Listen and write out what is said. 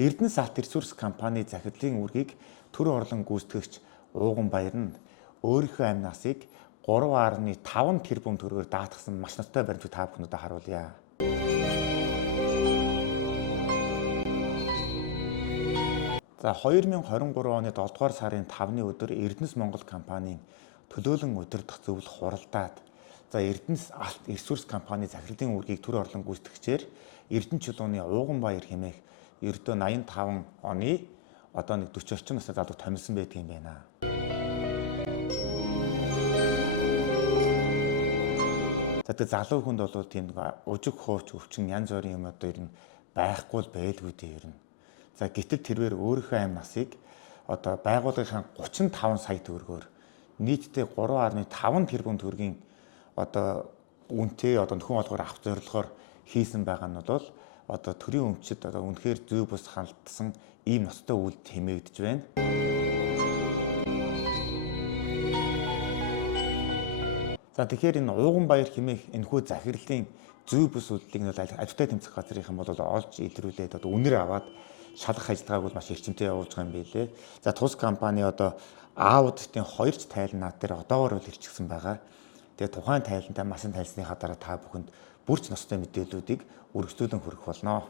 Эрдэнэс алт ресурс компани захирлын үүргийг төр орлон гүйцэтгэгч Ууганбаяр нь өөрийнхөө амь насыг 3.5 тэрбум төгрөгөөр даатгсан маш ноцтой баримтыг та бүхэндээ харуулъя. За 2023 оны 7 дугаар сарын 5-ны өдөр Эрдэнэс Монгол компанийн төлөөлөн удирдах зөвлөх хуралдаад Эрдэнэс алт ресурс компани захирлын үүргийг төр орлон гүйцэтгэгчээр Эрдэнэ чулууны Ууганбаяр хэмээх ердөө 85 оны одоо 40 орчим настай залуу томилсон байдаг юм байна. За тэр залуу хүнд бол тийм ужиг хууч өвчин янз бүрийн юм одоо ер нь байхгүй л байлгүй дээ ер нь. За гэтэл тэрээр өөрийнхөө амь насыг одоо байгууллагын 35 сая төгрөгөөр нийтдээ 3.5 тэрбум төгрөгийн одоо үнэтэй одоо нөхөн олгоор авах зорилгоор хийсэн байгаа нь бол одоо төрийн өмчөд одоо үнэхээр зүй бус хандсан ийм ноцтой үйлдэл хэмээгдэж байна. За тэгэхээр энэ Ууганбаяр хэмээх энэхүү захирлын зүй бус үйлдлийг нь ажилтны тэмцэх газрынхан бол олж илрүүлээд одоо үнэр аваад шалгах ажиллагааг бол маш эрчимтэй явуулж байгаа юм билээ. За тус компани одоо аудитын 2 ч тайлан над дээр одоогоор бол ирчихсэн байгаа. Тэгээ тухайн тайлантай масан тайлсныхаа дараа та бүхэнд бүрч ноцтой мэдээллүүдийг үргэлжлүүлэн хүргэх болно.